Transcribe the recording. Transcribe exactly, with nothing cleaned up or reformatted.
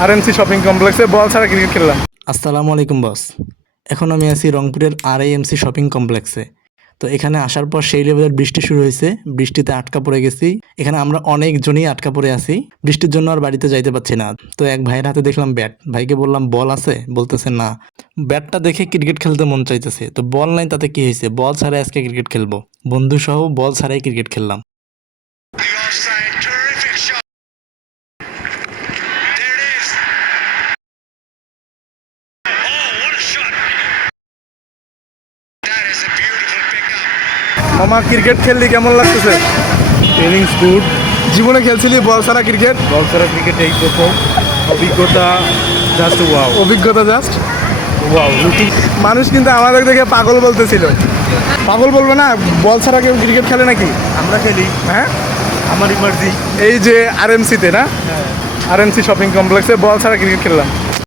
RMC shopping কমপ্লেক্সে বল ছাড়া cricket খেললাম। আসসালামু আলাইকুম বস। এখন আমি আছি রংপুরের আরএমসি শপিং কমপ্লেক্সে। তো এখানে আসার পর সেই লেভেলের বৃষ্টি শুরু হয়েছে, বৃষ্টিতে আটকা পড়ে গেছি। এখানে আমরা অনেকজনই আটকা পড়ে আছি, বৃষ্টির জন্য আর বাড়িতে যাইতে পারছি না। তো এক ভাইয়ের হাতে দেখলাম ব্যাট, ভাইকে বললাম বল আছে, বলতেছে না। ব্যাটটা দেখে ক্রিকেট খেলতে মন চাইতেছে, তো বল নাই তাতে কি হয়েছে, বল ছাড়াই আজকে ক্রিকেট খেলবো। বন্ধু সহ বল ছাড়াই ক্রিকেট খেললাম। মামা ক্রিকেট খেললি কেমন লাগতেছে? Feelings good. জীবনে খেলছিলি বল ছাড়া ক্রিকেট? বল ছাড়া ক্রিকেট এই প্রথম অভিজ্ঞতা, জাস্ট ওয়াও অভিজ্ঞতা জাস্ট ওয়াও লুকিং। মানুষ কিন্তু আমাদের দেখে পাগল বলতেছিল। পাগল বলবে না, বল ছাড়া কেউ ক্রিকেট খেলে নাকি? আমরা খেলি, হ্যাঁ, আমার ইমার্জি। এই যে আরএমসিতে না, আরএমসি শপিং কমপ্লেক্সে বল ছাড়া ক্রিকেট খেললাম।